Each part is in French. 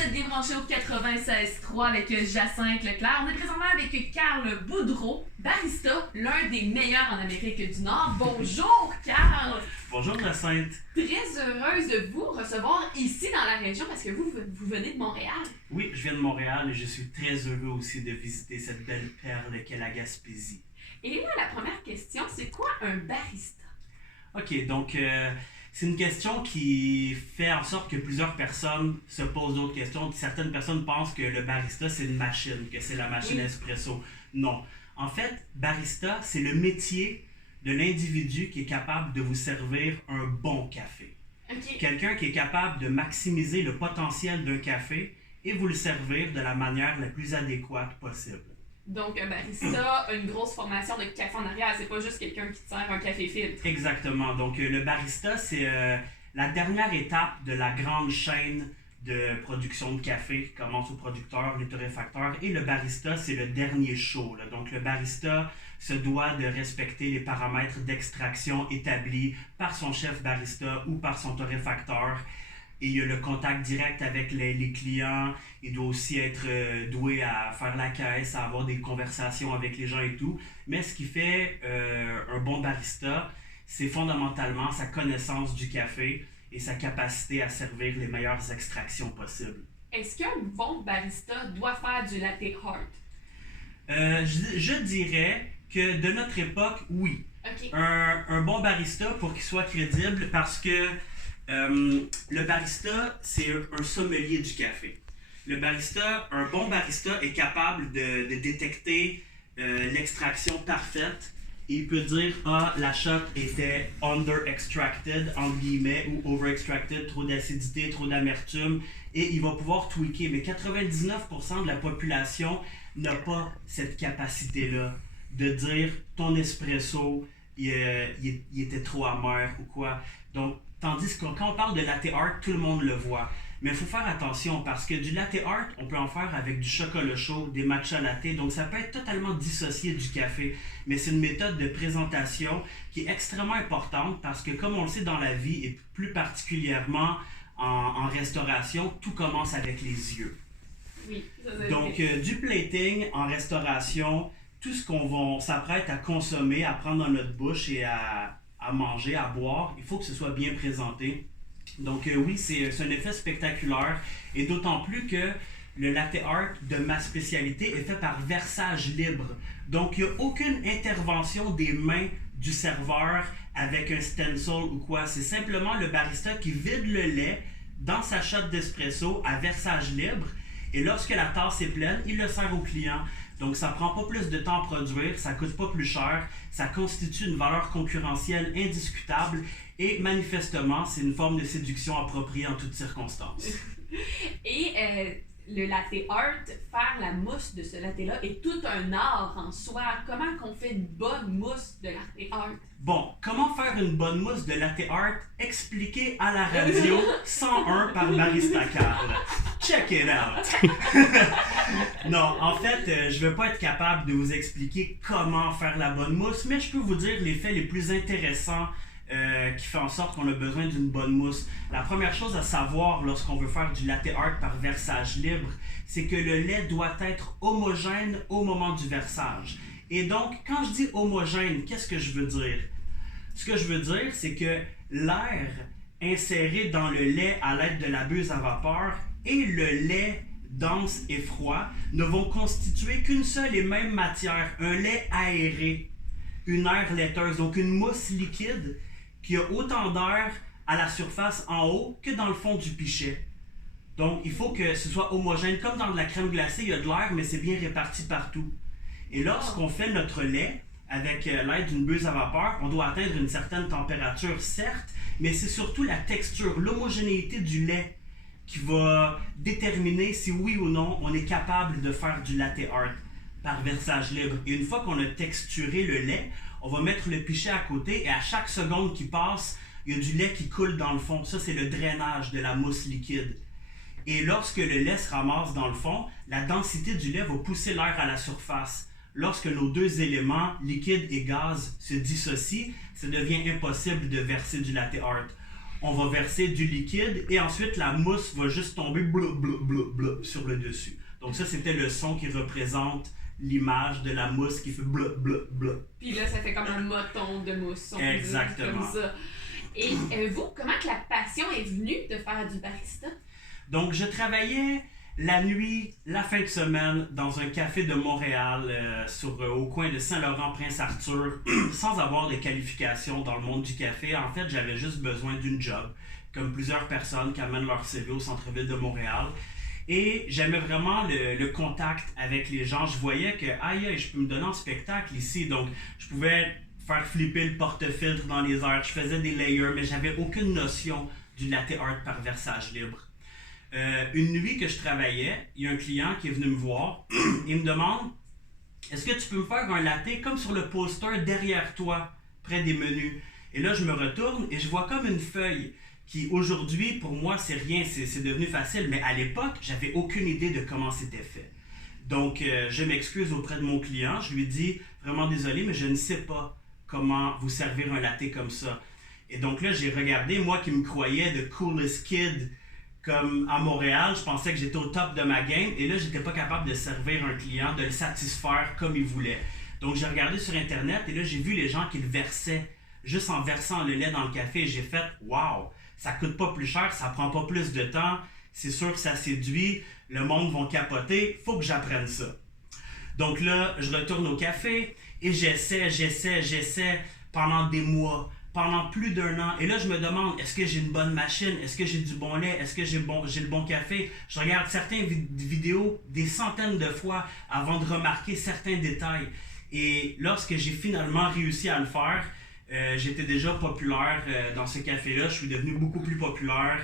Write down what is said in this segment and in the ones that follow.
êtes bien branchés au 96.3 avec Jacinthe Leclerc. On est présentement avec Carl Boudreau, barista, l'un des meilleurs en Amérique du Nord. Bonjour Carl! Bonjour Jacinthe. Très heureuse de vous recevoir ici dans la région parce que vous venez de Montréal. Oui, je viens de Montréal et je suis très heureux aussi de visiter cette belle perle qu'est la Gaspésie. Et là, la première question, c'est quoi un barista? Ok, donc c'est une question qui fait en sorte que plusieurs personnes se posent d'autres questions. Certaines personnes pensent que le barista, c'est une machine, que c'est la machine espresso. Non. En fait, barista, c'est le métier de l'individu qui est capable de vous servir un bon café. Okay. Quelqu'un qui est capable de maximiser le potentiel d'un café et vous le servir de la manière la plus adéquate possible. Donc, un barista a une grosse formation de café en arrière. C'est pas juste quelqu'un qui te sert un café filtre. Exactement. Donc, le barista, c'est la dernière étape de la grande chaîne de production de café qui commence au producteur, les torréfacteurs. Et le barista, c'est le dernier show. Là. Donc, le barista se doit de respecter les paramètres d'extraction établis par son chef barista ou par son torréfacteur. Et il y a le contact direct avec les clients. Il doit aussi être doué à faire la caisse, à avoir des conversations avec les gens et tout. Mais ce qui fait un bon barista, c'est fondamentalement sa connaissance du café et sa capacité à servir les meilleures extractions possibles. Est-ce qu'un bon barista doit faire du latte art? Je dirais que de notre époque, oui. Okay. Un bon barista, pour qu'il soit crédible, parce que le barista, c'est un sommelier du café. Un bon barista est capable de détecter l'extraction parfaite. Il peut dire, la shot était under-extracted, entre guillemets, ou over-extracted, trop d'acidité, trop d'amertume, et il va pouvoir tweaker. Mais 99% de la population n'a pas cette capacité-là de dire, ton espresso, il était trop amer ou quoi. Donc, tandis que quand on parle de latte art, tout le monde le voit. Mais il faut faire attention parce que du latte art, on peut en faire avec du chocolat chaud, des matcha latte, donc ça peut être totalement dissocié du café. Mais c'est une méthode de présentation qui est extrêmement importante parce que comme on le sait dans la vie et plus particulièrement en restauration, tout commence avec les yeux. Oui, donc du plating en restauration, tout ce qu'on s'apprête à consommer, à prendre dans notre bouche et à manger, à boire, il faut que ce soit bien présenté. Donc oui, c'est un effet spectaculaire et d'autant plus que le latte art de ma spécialité est fait par versage libre. Donc il n'y a aucune intervention des mains du serveur avec un stencil ou quoi. C'est simplement le barista qui vide le lait dans sa shot d'espresso à versage libre et lorsque la tasse est pleine, il le sert au client. Donc, ça ne prend pas plus de temps à produire, ça ne coûte pas plus cher, ça constitue une valeur concurrentielle indiscutable et manifestement, c'est une forme de séduction appropriée en toutes circonstances. Et le latte art, faire la mousse de ce latte-là est tout un art en soi. Comment qu'on fait une bonne mousse de latte art? Bon, comment faire une bonne mousse de latte art expliqué à la radio 101 par Barista Carl. Check it out! Non, en fait, je ne vais pas être capable de vous expliquer comment faire la bonne mousse, mais je peux vous dire les faits les plus intéressants qui fait en sorte qu'on a besoin d'une bonne mousse. La première chose à savoir lorsqu'on veut faire du latte art par versage libre, c'est que le lait doit être homogène au moment du versage. Et donc, quand je dis homogène, qu'est-ce que je veux dire? Ce que je veux dire, c'est que l'air inséré dans le lait à l'aide de la buse à vapeur et le lait dense et froid ne vont constituer qu'une seule et même matière, un lait aéré, une aire laiteuse, donc une mousse liquide qui a autant d'air à la surface en haut que dans le fond du pichet. Donc, il faut que ce soit homogène. Comme dans de la crème glacée, il y a de l'air, mais c'est bien réparti partout. Et lorsqu'on fait notre lait avec l'aide d'une buse à vapeur, on doit atteindre une certaine température, certes, mais c'est surtout la texture, l'homogénéité du lait qui va déterminer si oui ou non on est capable de faire du latte art par versage libre. Et une fois qu'on a texturé le lait, on va mettre le pichet à côté et à chaque seconde qui passe, il y a du lait qui coule dans le fond. Ça, c'est le drainage de la mousse liquide. Et lorsque le lait se ramasse dans le fond, la densité du lait va pousser l'air à la surface. Lorsque nos deux éléments, liquide et gaz, se dissocient, ça devient impossible de verser du latte art. on va verser du liquide et ensuite la mousse va juste tomber blou, blou, blou, blou, sur le dessus. Donc ça, c'était le son qui représente l'image de la mousse qui fait blou, blou, blou. Puis là, ça fait comme un moton de mousse. Exactement. Comme ça. Et vous, comment que la passion est venue de faire du barista? Donc, je travaillais la nuit, la fin de semaine, dans un café de Montréal, au coin de Saint-Laurent-Prince-Arthur, sans avoir de qualification dans le monde du café. En fait, j'avais juste besoin d'une job, comme plusieurs personnes qui amènent leur CV au centre-ville de Montréal. Et j'aimais vraiment le contact avec les gens. Je voyais que, aïe, je peux me donner en spectacle ici. Donc, je pouvais faire flipper le porte-filtre dans les airs. Je faisais des layers, mais j'avais aucune notion du latte art par versage libre. Une nuit que je travaillais, il y a un client qui est venu me voir. Il me demande, est-ce que tu peux me faire un latte comme sur le poster derrière toi, près des menus? Et là, je me retourne et je vois comme une feuille qui, aujourd'hui, pour moi, c'est rien, c'est devenu facile. Mais à l'époque, j'avais aucune idée de comment c'était fait. Donc, je m'excuse auprès de mon client. Je lui dis, vraiment désolé, mais je ne sais pas comment vous servir un latte comme ça. Et donc là, j'ai regardé, moi qui me croyais de coolest kid comme à Montréal, je pensais que j'étais au top de ma game. Et là, j'étais pas capable de servir un client, de le satisfaire comme il voulait. Donc, j'ai regardé sur Internet et là, j'ai vu les gens qui le versaient, juste en versant le lait dans le café. J'ai fait, wow! Ça coûte pas plus cher, ça prend pas plus de temps, c'est sûr que ça séduit, le monde va capoter, faut que j'apprenne ça. Donc là, je retourne au café et j'essaie pendant des mois, pendant plus d'1 an. Et là, je me demande, est-ce que j'ai une bonne machine? Est-ce que j'ai du bon lait? Est-ce que j'ai le bon café? Je regarde certaines vidéos des centaines de fois avant de remarquer certains détails. Et lorsque j'ai finalement réussi à le faire, j'étais déjà populaire dans ce café-là, je suis devenu beaucoup plus populaire.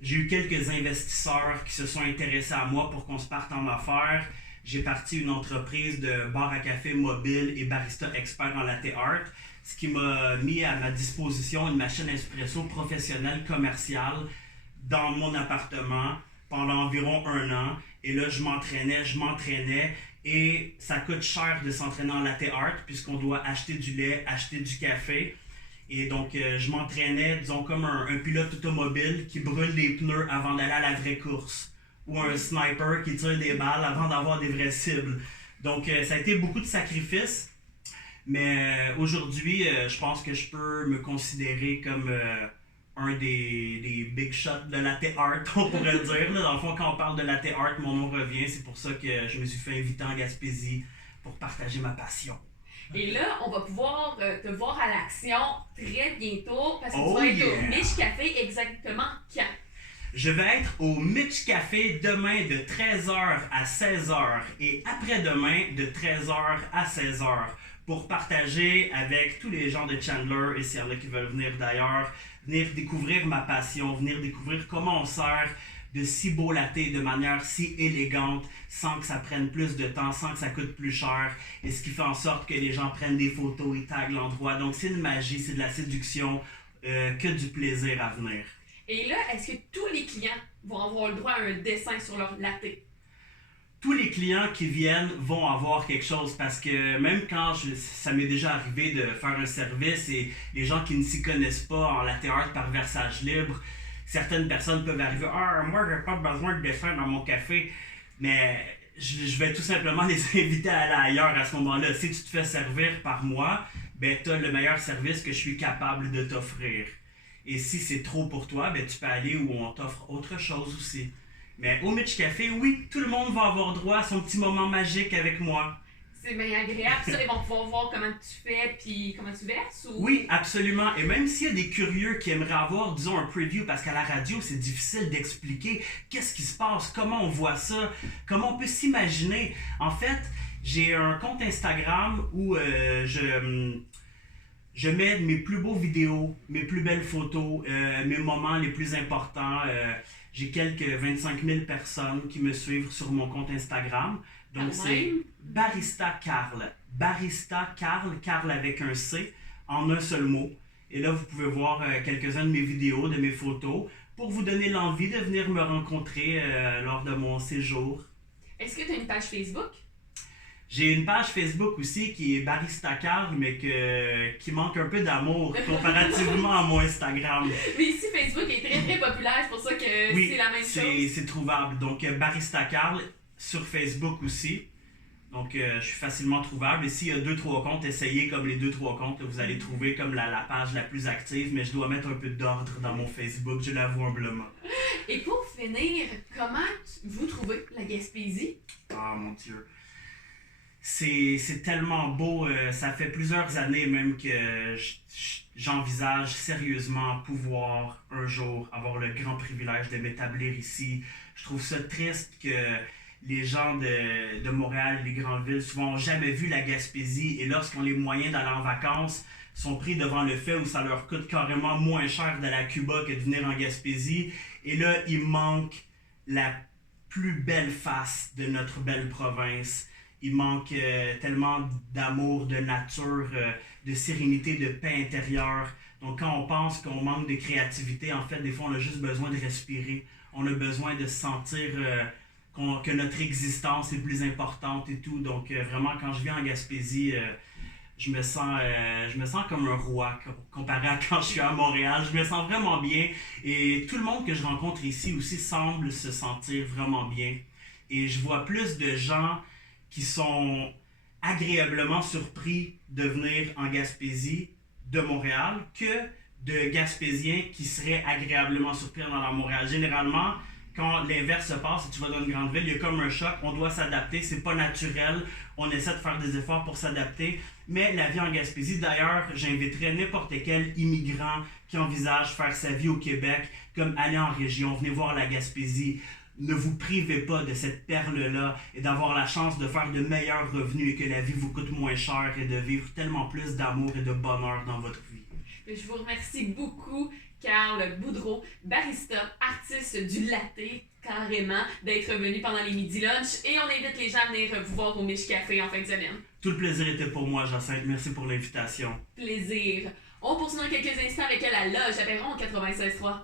J'ai eu quelques investisseurs qui se sont intéressés à moi pour qu'on se parte en affaires. J'ai parti une entreprise de bar à café mobile et barista expert en latte art, ce qui m'a mis à ma disposition une machine espresso professionnelle commerciale dans mon appartement pendant environ 1 an. Et là, je m'entraînais. Et ça coûte cher de s'entraîner en latte art puisqu'on doit acheter du lait, acheter du café. Et donc, je m'entraînais, disons, comme un pilote automobile qui brûle les pneus avant d'aller à la vraie course. Ou un sniper qui tire des balles avant d'avoir des vraies cibles. Donc, ça a été beaucoup de sacrifices. Mais aujourd'hui, je pense que je peux me considérer comme un des big shots de latte art, on pourrait dire. Là, dans le fond, quand on parle de latte art, mon nom revient. C'est pour ça que je me suis fait inviter en Gaspésie pour partager ma passion. Et là, on va pouvoir te voir à l'action très bientôt parce que tu vas être au Mitch Café exactement quand? Je vais être au Mitch Café demain de 13h à 16h et après-demain de 13h à 16h pour partager avec tous les gens de Chandler et s'il y en a qui veulent venir d'ailleurs, venir découvrir ma passion, venir découvrir comment on sert de si beaux lattés de manière si élégante, sans que ça prenne plus de temps, sans que ça coûte plus cher, et ce qui fait en sorte que les gens prennent des photos et taguent l'endroit. Donc c'est une magie, c'est de la séduction, que du plaisir à venir. Et là, est-ce que tous les clients vont avoir le droit à un dessin sur leur latte? Tous les clients qui viennent vont avoir quelque chose parce que même quand ça m'est déjà arrivé de faire un service et les gens qui ne s'y connaissent pas en latte art par versage libre, certaines personnes peuvent arriver « Ah, moi, j'ai pas besoin de dessin dans mon café. » Mais je vais tout simplement les inviter à aller ailleurs à ce moment-là. Si tu te fais servir par moi, ben, tu as le meilleur service que je suis capable de t'offrir. Et si c'est trop pour toi, ben, tu peux aller où on t'offre autre chose aussi. Mais au Mitch Café, oui, tout le monde va avoir droit à son petit moment magique avec moi. C'est bien agréable, ça, ils vont pouvoir voir comment tu fais puis comment tu verses? Ou... Oui, absolument. Et même s'il y a des curieux qui aimeraient avoir, disons, un preview, parce qu'à la radio, c'est difficile d'expliquer qu'est-ce qui se passe, comment on voit ça, comment on peut s'imaginer. En fait, j'ai un compte Instagram où je mets mes plus beaux vidéos, mes plus belles photos, mes moments les plus importants. J'ai quelques 25 000 personnes qui me suivent sur mon compte Instagram. Donc c'est Barista Carl. Barista Carl, Carl avec un C, en un seul mot. Et là, vous pouvez voir quelques-uns de mes vidéos, de mes photos, pour vous donner l'envie de venir me rencontrer lors de mon séjour. Est-ce que tu as une page Facebook? J'ai une page Facebook aussi qui est Barista Carl, mais qui manque un peu d'amour comparativement à mon Instagram. Mais ici, Facebook est très très populaire, c'est pour ça que Oui, c'est la même chose. c'est trouvable. Donc, Barista Carl sur Facebook aussi. Donc, je suis facilement trouvable. Et s'il y a 2-3 comptes, essayez comme les 2-3 comptes. Là, vous allez trouver comme la page la plus active. Mais je dois mettre un peu d'ordre dans mon Facebook, je l'avoue humblement. Et pour finir, comment vous trouvez la Gaspésie? Ah, mon Dieu. C'est tellement beau. Ça fait plusieurs années même que j'envisage sérieusement pouvoir un jour avoir le grand privilège de m'établir ici. Je trouve ça triste que les gens de Montréal et les grandes villes souvent n'ont jamais vu la Gaspésie et lorsqu'ils ont les moyens d'aller en vacances, sont pris devant le fait où ça leur coûte carrément moins cher d'aller à Cuba que de venir en Gaspésie. Et là, il manque la plus belle face de notre belle province. Il manque tellement d'amour, de nature, de sérénité, de paix intérieure. Donc quand on pense qu'on manque de créativité, en fait, des fois, on a juste besoin de respirer. On a besoin de sentir que notre existence est plus importante et tout. Donc vraiment, quand je viens en Gaspésie, je me sens comme un roi comparé à quand je suis à Montréal. Je me sens vraiment bien. Et tout le monde que je rencontre ici aussi semble se sentir vraiment bien. Et je vois plus de gens qui sont agréablement surpris de venir en Gaspésie de Montréal que de Gaspésiens qui seraient agréablement surpris dans la Montréal. Généralement, quand l'inverse se passe et tu vas dans une grande ville, il y a comme un choc, on doit s'adapter, c'est pas naturel, on essaie de faire des efforts pour s'adapter, mais la vie en Gaspésie, d'ailleurs, j'inviterais n'importe quel immigrant qui envisage faire sa vie au Québec, comme aller en région, venez voir la Gaspésie. Ne vous privez pas de cette perle-là et d'avoir la chance de faire de meilleurs revenus et que la vie vous coûte moins cher et de vivre tellement plus d'amour et de bonheur dans votre vie. Je vous remercie beaucoup, Carl Boudreau, barista, artiste du latte, carrément, d'être venu pendant les midi lunch et on invite les gens à venir vous voir au Mich Café en fin de semaine. Tout le plaisir était pour moi, Jacinthe. Merci pour l'invitation. Plaisir. On poursuit dans quelques instants avec la loge à Perron 96.3.